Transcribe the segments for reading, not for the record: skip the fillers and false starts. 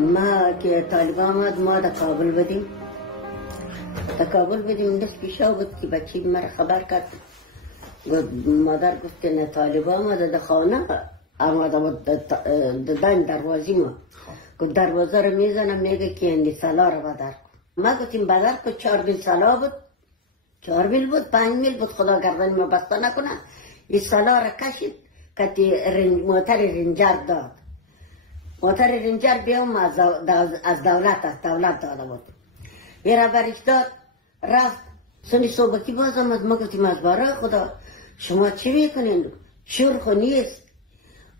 ما که طالبان آمد ما در کابل بودیم. در کابل بودیم دست پیشا بود که بچه مرا خبر کرد. مادر گفت که نه طالبان آمده در خانه آمده بود دادن دروازی ما. گفت دروازه رو میزنم میگه که اندی سلا رو بدر کن. ما گفتیم بدر کن. 4 میل سلا بود، 4 میل بود، 5 میل بود. خدا گردن ما بسته نکنه. این سلا رو کشید که موتر رنجر داد. موتر رنجر بیام از دولت داده بود. یه را برش داد رفت. سنی صبحی باز آمد. ما گفتیم از برای خدا شما چی میکنین؟ شور خو نیست.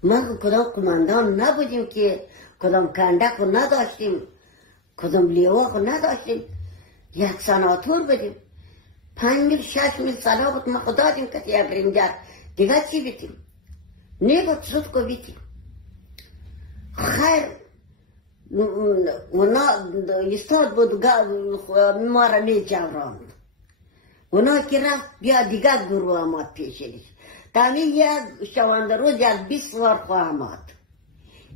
ما کدام قماندان نبودیم که کدام کندک رو نداشتیم، کدام لیوا رو نداشتیم. یک سناتور بودیم. 5 میل 6 میل سلا بود. ما خدا دادیم که یک رنجر دیگه چی بیتیم؟ نیبود زود کو بیتیم. خیر اونا استاد بود ما را می جوراند. اونا که رفت بیا دیگر گروه آمد پیشش. تامی یک شوانده روز یک 20 بار خواه آمد.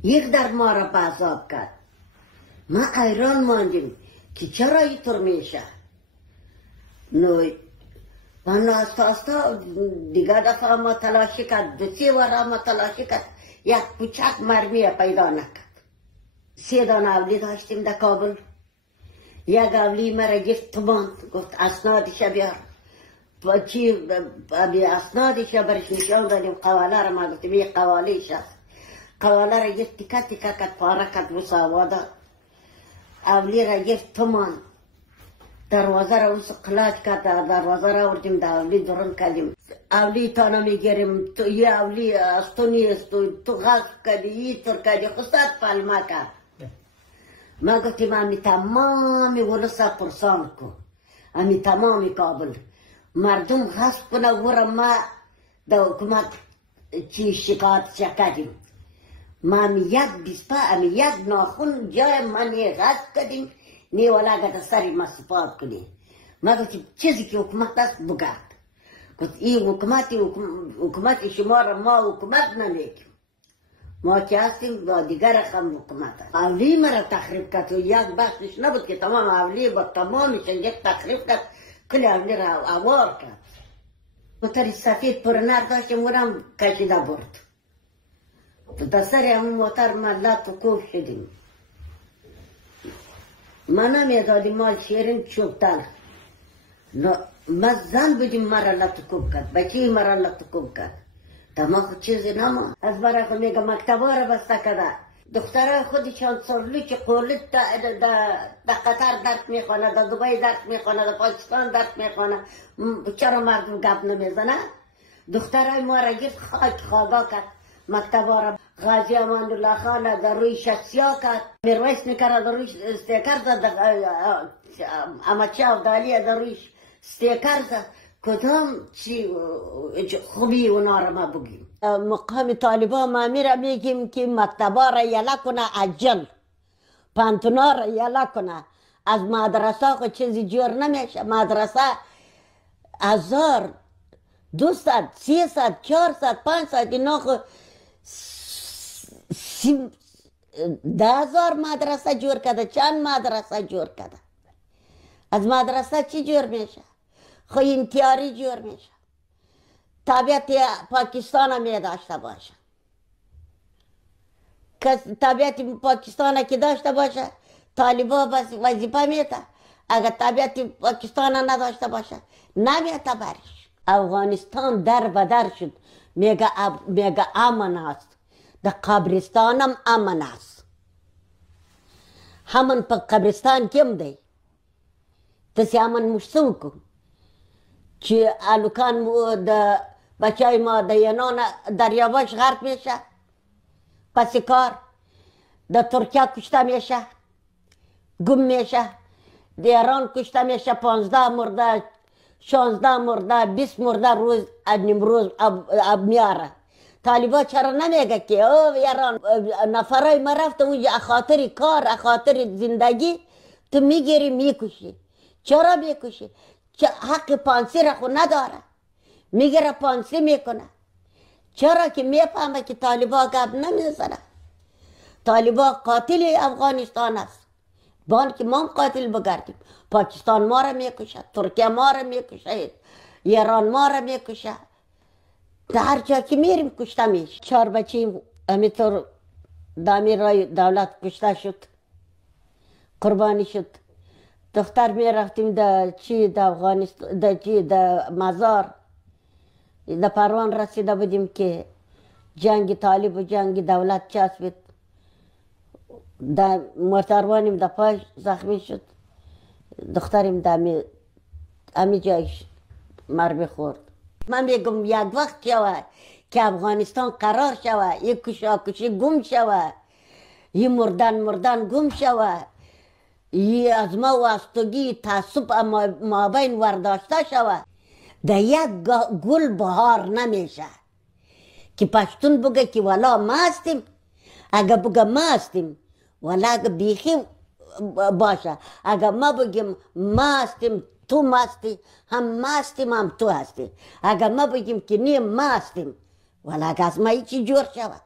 یک در ما را بازاب کرد. ما ایران ماندیم که چرا اینطور میشه. من آستا دیگر دفعه ما تلاشی کرد. 2-3 بار ما تلاشی کرد. یک کوچک مرمی پیدا نکرد. 3 دانه اولی داشتیم در کابل. یک اولی مرا گفت تومان. گفت اسنادش بیار. چی اسنادش برش نشان دادیم. قواله را ما گفتیم این قوالهش است. قواله را گفت تیکه تیکه کرد پاره کرد مساوا داد. اولی را گفت تومان. دروازه را اوس قلاج کرد. دروازه را آوردیم در اولی درون کردیم. اولی تانا میگیریم تو یه اولی از تو نیست تو غصب کردی اینطور کردی خستاد پلمه کرد. ما گفتیم امی تمامی ولس پرسان کن. امی تمامی کابل مردم غصب کنه ورا ما در حکومت چی شکایت کردیم. ما امی یک بیسپا امی یک ناخون جای من یه غصب کردیم نی ولا گذر سری ما سپار کنی. ما گفتیم چیزی که حکومت است بگرد. گفت این حکومت شما را ما حکومت نمیکنیم. ما که هستیم با دیگر هم حکومت هست. اولی مرا تخریب کرد و یک بخشش نبود که تمام اولی با تمامش یک تخریب کرد. کلی اولی را اوار کرد. موتر سفید پرنر داشتیم اونم کشیده برد. در سر همون موتر ما لط و کوب شدیم. ما نمیدادیم مال شیرین چوبتر. ما زن بودیم مرا لطکوب کرد. بچه مرا لطکوب کرد. ما خود چیزی نما. از برای خود میگه مکتبا را بسته کرده. دخترای خودی چند سالی که قولت در قطر درک میخوانه، در دبی درک میخوانه، در پاکستان درک میخوانه. چرا مردم گپ نمیزنه؟ دخترای ما را گفت خاک خواگا کرد. مکتبا را غازی امان الله خان در روی شخصیا کرد. میرویس نکره در روی استیکر زد. امچه عبدالی در روی استیکر زد. کدام چی خوبی اونا را ما بگیم. مقام طالبان ما میره میگیم که مکتبا را یلا کنه عجل. پانتونا را یلا کنه. از مدرسه خود چیزی جور نمیشه. مدرسه 1000 200 300 400 500 اینا خود 10,000 مدرسه جور کرده. چند مدرسه جور کرده. از مدرسه چی جور میشه؟ خو انتیاری جور میشه. طبیعت پاکستان هم می داشته باشه. طبیعت پاکستان که داشته باشه طالبا بس وظیفه میده. اگر طبیعت پاکستان نداشته باشه نمیده برش. افغانستان در بدر شد. میگه امن است. در قبرستان هم امن است. همون پا قبرستان کم دی تسی امن مشتو کن چه الوکان بچه ما در ینان دریاباش غرق میشه. پس کار در ترکیه کشته میشه، گم میشه. در ایران کشته میشه. 15 مرده 16 مرده 20 مرده روز نمروز میاره. طالبا چرا نمیگه که او ایران نفرای ما رفته اونجا خاطر کار خاطر زندگی تو میگیری میکشی. چرا میکشی؟ حق پانسی را خود نداره. میگیره پانسی میکنه. چرا که میفهمه که طالبا گپ نمیزنه. طالبان قاتل افغانستان است، بان که ما هم قاتل بگردیم. پاکستان ما را میکشه، ترکیه ما را میکشه، ایران ما را میکشه، در هر جا که میریم کشته میشه. 4 بچیم همینطور دامی رای دولت کشته شد، قربانی شد. دختر می رفتیم در چی در افغانستان در مزار، در پروان رسیده بودیم که جنگ طالب و جنگ دولت چسبید. در مرتروانیم در پای زخمی شد، دختریم در امی جایش مرمی خورد. من میگم یک وقت شوه که افغانستان قرار شوه، یک کشاکشی گم شوه، یه مردن گم شوه، یه از ما وستگی تعصب مابین ورداشته شوه، در یک گل بهار نمیشه که پشتون بگه که والا ما هستیم. اگه بگه ما هستیم والا اگه بیخی باشه، اگه ما بگیم ما هستیم تو ما هستی، هم ما هستیم هم تو هستی. اگه ما بگیم که نیم ما هستیم والا اگه از ما هیچی جور شود.